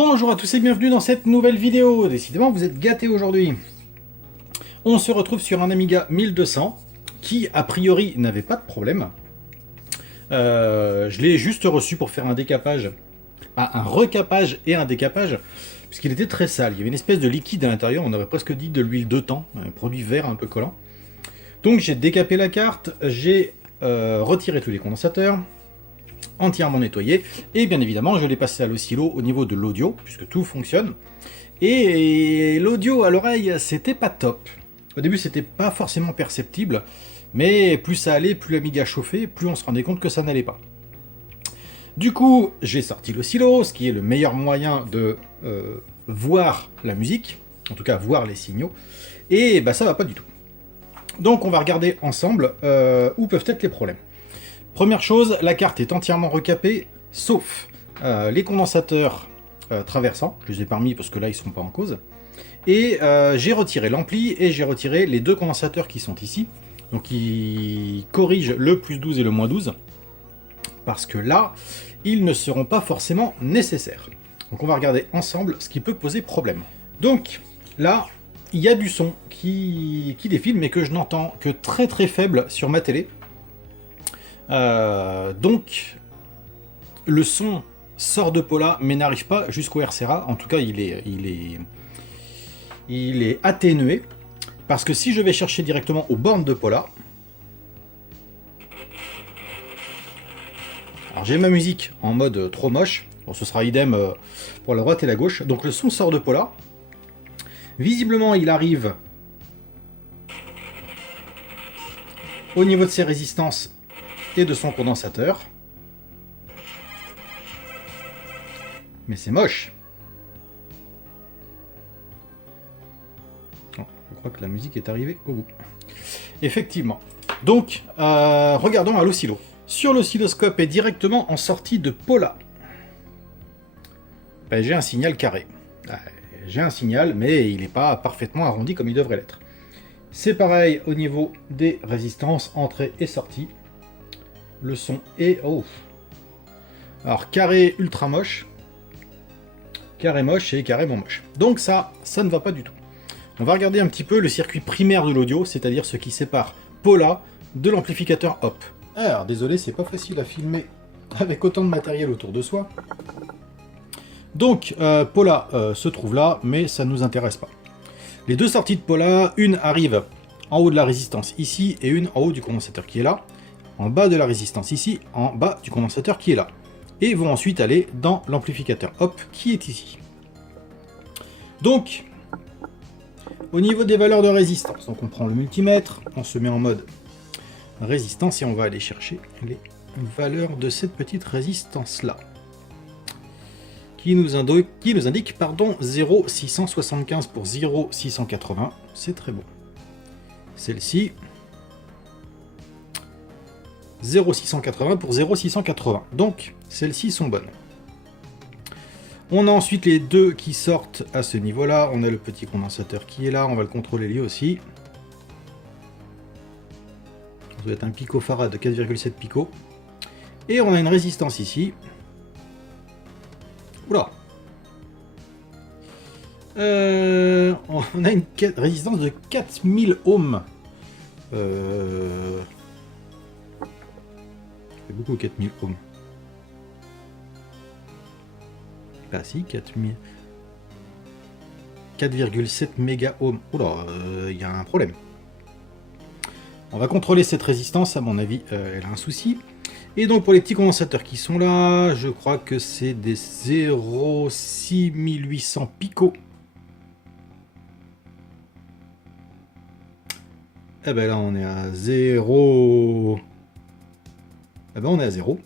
Bonjour à tous et bienvenue dans cette nouvelle vidéo. Décidément, vous êtes gâtés aujourd'hui. On se retrouve sur un Amiga 1200 qui, a priori, n'avait pas de problème. Je l'ai juste reçu pour faire un décapage, un recapage et un décapage, puisqu'il était très sale. Il y avait une espèce de liquide à l'intérieur, on aurait presque dit de l'huile de thon, un produit vert un peu collant. Donc j'ai décapé la carte, j'ai retiré tous les condensateurs, entièrement nettoyé, et bien évidemment je l'ai passé à l'oscillo au niveau de l'audio, puisque tout fonctionne. Et l'audio à l'oreille, c'était pas top. Au début c'était pas forcément perceptible, mais plus ça allait, plus l'Amiga chauffait, plus on se rendait compte que ça n'allait pas. Du coup, j'ai sorti l'oscillo, ce qui est le meilleur moyen de voir la musique, en tout cas voir les signaux, et bah ça va pas du tout. Donc on va regarder ensemble où peuvent être les problèmes. Première chose, la carte est entièrement recapée, sauf les condensateurs traversants. Je les ai pas remis parce que là ils sont pas en cause. Et j'ai retiré l'ampli et j'ai retiré les deux condensateurs qui sont ici. Donc ils corrigent le plus 12 et le moins 12. Parce que là, ils ne seront pas forcément nécessaires. Donc on va regarder ensemble ce qui peut poser problème. Donc là, il y a du son qui défile, mais que je n'entends que très très faible sur ma télé. Donc le son sort de Pola mais n'arrive pas jusqu'au RCA. En tout cas il est atténué, parce que si je vais chercher directement aux bornes de Pola, alors j'ai ma musique en mode trop moche, bon, ce sera idem pour la droite et la gauche, donc le son sort de Pola, visiblement il arrive au niveau de ses résistances et de son condensateur. Mais c'est moche. Oh, je crois que la musique est arrivée au bout. Effectivement. Donc, regardons à l'oscillo. Sur l'oscilloscope et directement en sortie de Pola, ben, j'ai un signal carré. J'ai un signal, mais il n'est pas parfaitement arrondi comme il devrait l'être. C'est pareil au niveau des résistances, entrée et sortie. Le son est... Oh. Alors, carré ultra moche, carré moche et carrément moche. Donc ça ne va pas du tout. On va regarder un petit peu le circuit primaire de l'audio, c'est-à-dire ce qui sépare Pola de l'amplificateur Hop. Alors, désolé, c'est pas facile à filmer avec autant de matériel autour de soi. Donc, Pola se trouve là, mais ça ne nous intéresse pas. Les deux sorties de Pola, une arrive en haut de la résistance ici, et une en haut du condensateur qui est là. En bas de la résistance ici, en bas du condensateur qui est là. Et vont ensuite aller dans l'amplificateur Hop qui est ici. Donc, au niveau des valeurs de résistance, donc on prend le multimètre, on se met en mode résistance et on va aller chercher les valeurs de cette petite résistance là. Qui nous indique 0,675 pour 0,680, c'est très bon. Celle-ci, 0,680 pour 0,680. Donc, celles-ci sont bonnes. On a ensuite les deux qui sortent à ce niveau-là. On a le petit condensateur qui est là. On va le contrôler lui aussi. Ça doit être un picofarad de 4,7 pico. Et on a une résistance ici. Oula. On a une résistance de 4000 ohms. C'est beaucoup 4000 ohms. Ah si, 4000. 4,7 méga ohms. Oula, il y a un problème. On va contrôler cette résistance, à mon avis, elle a un souci. Et donc pour les petits condensateurs qui sont là, je crois que c'est des 0,6800 pico. Eh ben là on est à 0. Eh ben on est à 0.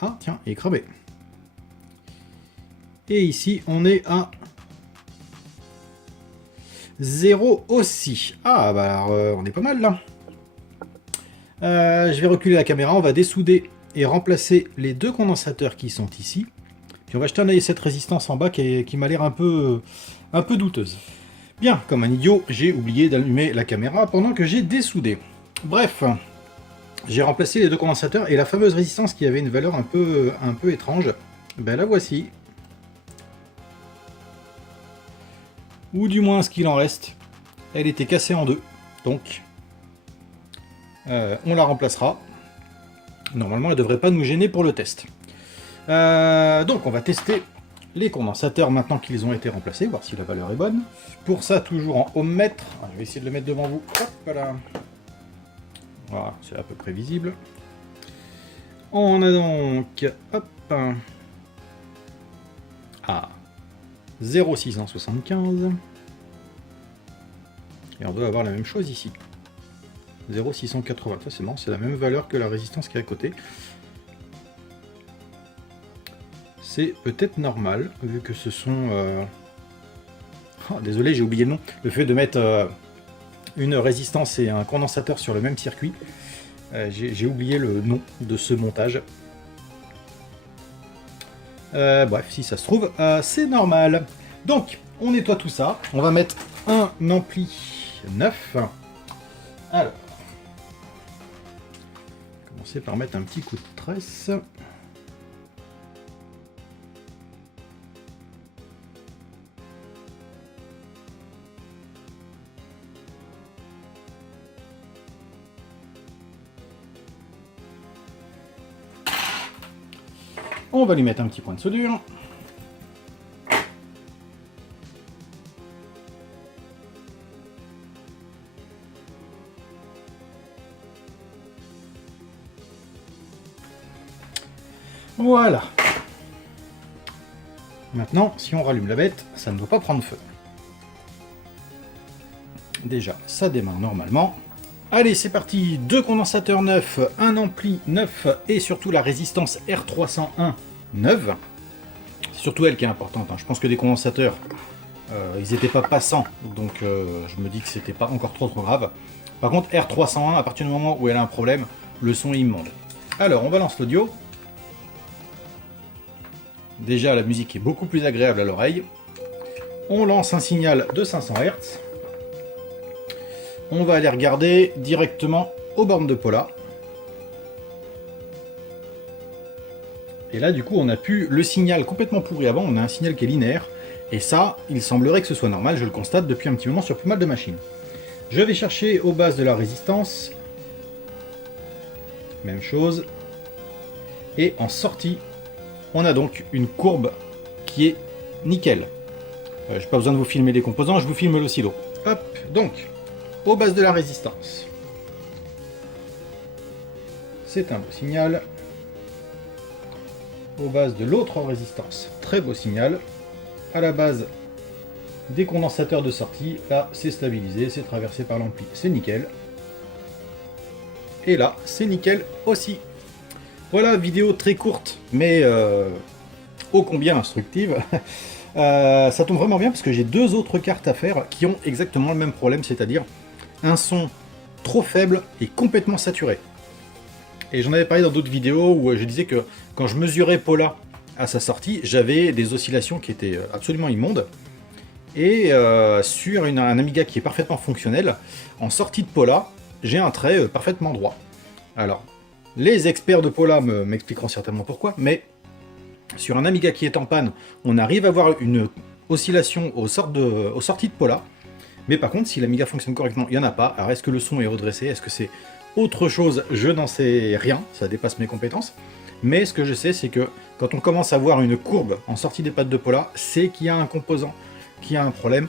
Ah tiens, il est cramé. Et ici on est à 0 aussi. Ah bah alors on est pas mal là. Je vais reculer la caméra, on va dessouder et remplacer les deux condensateurs qui sont ici. Puis on va jeter un œil à cette résistance en bas qui m'a l'air un peu douteuse. Bien, comme un idiot, j'ai oublié d'allumer la caméra pendant que j'ai dessoudé. Bref, j'ai remplacé les deux condensateurs et la fameuse résistance qui avait une valeur un peu étrange, ben la voici. ou du moins ce qu'il en reste. Elle était cassée en deux, donc on la remplacera. Normalement, elle ne devrait pas nous gêner pour le test. Donc on va tester les condensateurs maintenant qu'ils ont été remplacés, voir si la valeur est bonne. Pour ça, toujours en ohmmètre, je vais essayer de le mettre devant vous. Hop là. Voilà, c'est à peu près visible. On a donc, hop, à 0,675. Et on doit avoir la même chose ici. 0,680. Ça c'est bon, c'est la même valeur que la résistance qui est à côté. C'est peut-être normal, vu que ce sont... Oh, désolé, j'ai oublié le nom. Le fait de mettre une résistance et un condensateur sur le même circuit. J'ai oublié le nom de ce montage. Bref, si ça se trouve, c'est normal. Donc, on nettoie tout ça. On va mettre un ampli neuf. Alors, commencer par mettre un petit coup de tresse. On va lui mettre un petit point de soudure. Voilà. Maintenant, si on rallume la bête, ça ne doit pas prendre feu. Déjà, ça démarre normalement. Allez, c'est parti, 2 condensateurs neufs, un ampli neuf et surtout la résistance R301 neuve. C'est surtout elle qui est importante, hein. Je pense que des condensateurs, ils n'étaient pas passants, donc je me dis que c'était pas encore trop grave. Par contre, R301, à partir du moment où elle a un problème, le son est immonde. Alors, on balance l'audio. Déjà, la musique est beaucoup plus agréable à l'oreille. On lance un signal de 500 Hz. On va aller regarder directement aux bornes de Pola. Et là, du coup, on a pu le signal complètement pourri avant. On a un signal qui est linéaire. Et ça, il semblerait que ce soit normal. Je le constate depuis un petit moment sur pas mal de machines. Je vais chercher aux bases de la résistance. Même chose. Et en sortie, on a donc une courbe qui est nickel. Je n'ai pas besoin de vous filmer les composants, je vous filme le silo. Hop, donc, aux bases de la résistance. C'est un beau signal. Aux bases de l'autre résistance, très beau signal. À la base des condensateurs de sortie, là c'est stabilisé, c'est traversé par l'ampli, c'est nickel. Et là, c'est nickel aussi. Voilà, vidéo très courte, mais ô combien instructive. Ça tombe vraiment bien parce que j'ai 2 autres cartes à faire qui ont exactement le même problème, c'est-à-dire un son trop faible et complètement saturé. Et j'en avais parlé dans d'autres vidéos où je disais que quand je mesurais Pola à sa sortie, j'avais des oscillations qui étaient absolument immondes. Et sur un Amiga qui est parfaitement fonctionnel, en sortie de Pola, j'ai un trait parfaitement droit. Alors, les experts de Pola m'expliqueront certainement pourquoi, mais sur un Amiga qui est en panne, on arrive à avoir une oscillation aux sorties de Pola, mais par contre, si l'Amiga fonctionne correctement, il n'y en a pas. Alors, est-ce que le son est redressé? Est-ce que c'est autre chose? Je n'en sais rien, ça dépasse mes compétences. Mais ce que je sais, c'est que quand on commence à voir une courbe en sortie des pattes de Pola, c'est qu'il y a un composant qui a un problème.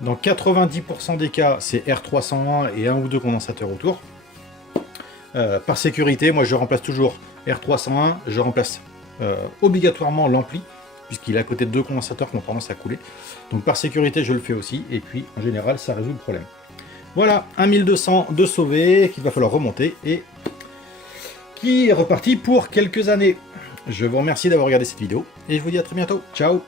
Dans 90% des cas, c'est R301 et un ou deux condensateurs autour. Par sécurité, moi je remplace toujours R301, je remplace obligatoirement l'ampli, puisqu'il est à côté de 2 condensateurs qui ont tendance à couler. Donc par sécurité, je le fais aussi, et puis en général, ça résout le problème. Voilà, 1200 de sauvé, qu'il va falloir remonter, et qui est reparti pour quelques années. Je vous remercie d'avoir regardé cette vidéo, et je vous dis à très bientôt. Ciao!